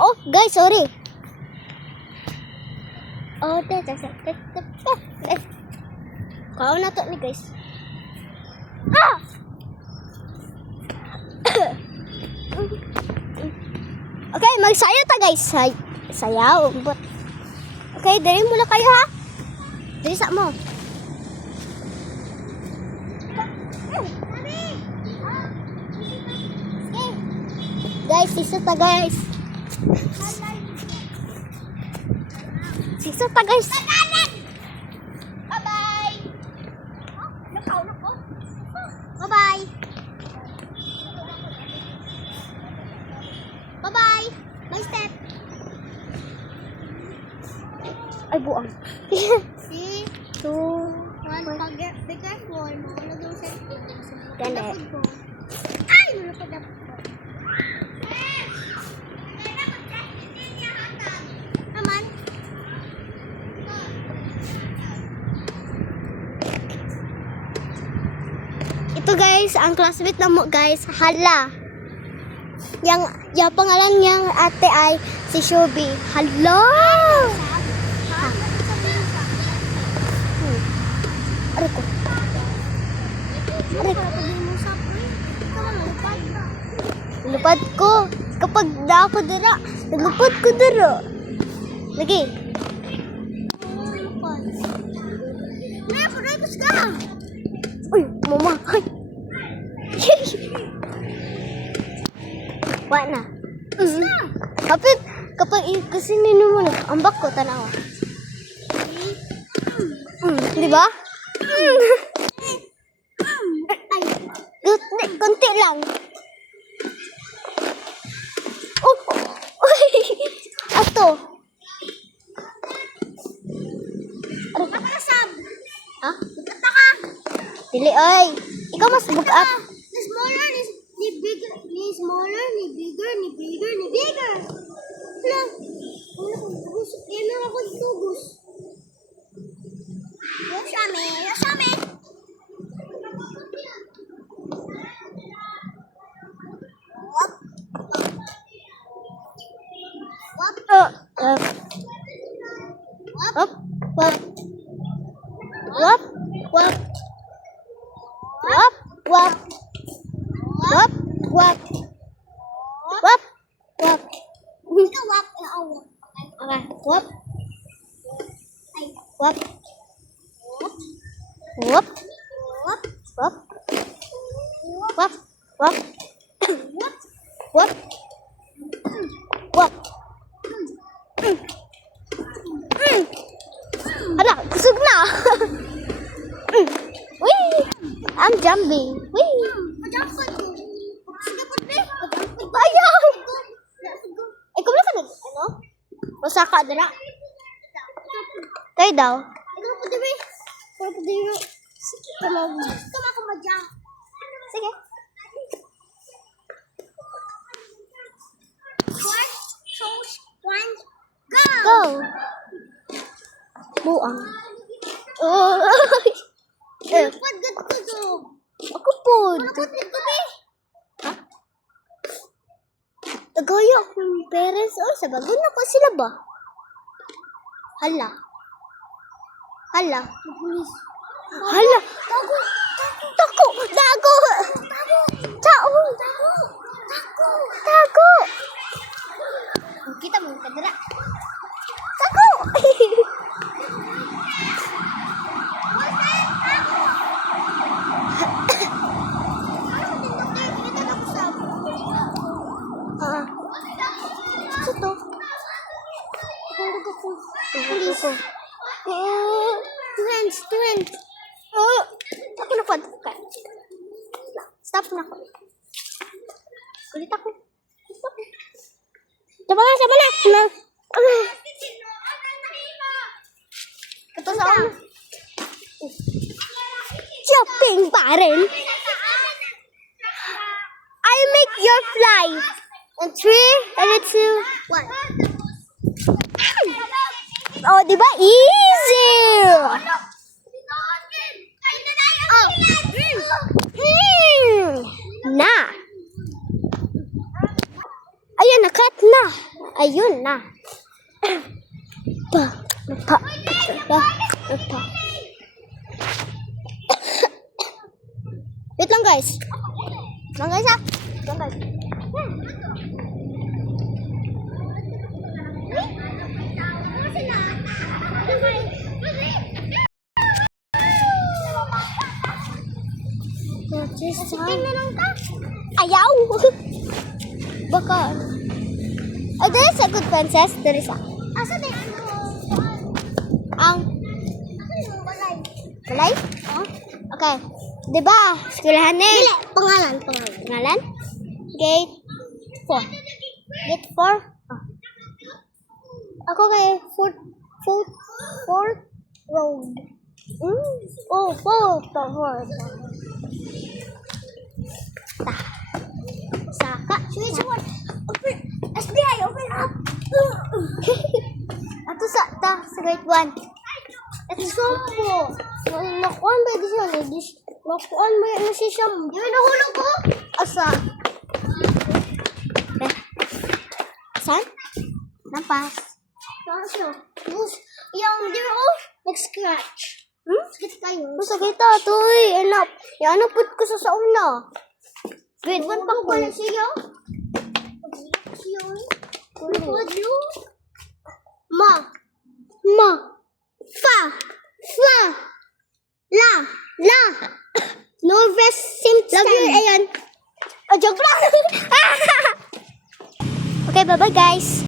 oh. Guys, sorry. Oh, kau na to ni guys. Ah! Okay, magsayaw ta guys. Sayaw. Okay, dali muna kayo ha. Dali sa mo. Guys, siso ta guys. Siso ta guys. Bye-bye. Bye-bye. Bye-bye. My step. Ay, buang. 3, 2, 1. Be careful. Malagay sa ganda. Ay, malapad ako. Naman. Ito guys, ang classmate na mo guys. Hala. Yung pangalan niyang ate ay si Shubi. Hello! Aray ko. Aray ko. Lupad ko. Kapag na ako dira, nalupad ko dira. Lagi. Maya, pagkakos ka. Uy, mama. Ay. Wala na. Kapag kasi nino mo ambak ko tanawa. Di ba? Konti lang. Oh. Ato. Ha? Dili ay. Ikaw mas bugat. The smaller is the bigger, the smaller, the bigger, the bigger, the bigger. Lang. Ano ako tugos? Yosame. Ala, kusog na. Wee! I'm jumping. Wee! Ayaw! Ikaw lang ka nag, ano? Masaka dala. Tayo daw. Sige. Go! Buang. Oh. Ako po. Ha? Tagayo akong parents. Oh, sa bago na po sila ba? Hala. Hala. Hala. Tako. Dago. Tao. Tago. Kita mo kadara. Tago. Ito. Police. Twins. Oh, ako na pa. Stop na ako. Ulit ako. Sama na. Ito sa ano? Shopping pa rin. I make your fly. And 3, and 2, 1. Oh, di ba? Easy! Oh. Na! Ayan, nakat na. Ayun na. Pa. Pa. Pa. Pa. Wait lang guys. Wait lang guys ah. Wait lang guys. Tingnan lang ka. Ayaw. Baka. Oh, there is a good princess. There is a. Asa din? Ang. Asa yung balay? Balay? Okay. Diba? Eskwelahan eh. Dili, pangalan. Ngalan? Gate 4. Gate 4? Oh. Ako kay fourth road. Oh, fourth road. Saka. Which one? Open. SBI, open up. Ato sa grade 1. Ito sampo. Nakuan ba di siya? Nakuan ba na siya? Di ba nahulog ko? Asa? Saan? Nampas. Kaso. Yung, di ba nag-scratch. Sakit kayo. Masakit ito eh. Anak. Yan put ko sa una. Grade 1 pa ko. Wala siya. Siya. Ma. Ma. Fa. Fa. La. La. Nervous symptom. Love you, ayan. Oh, joke lang. Okay, bye-bye guys.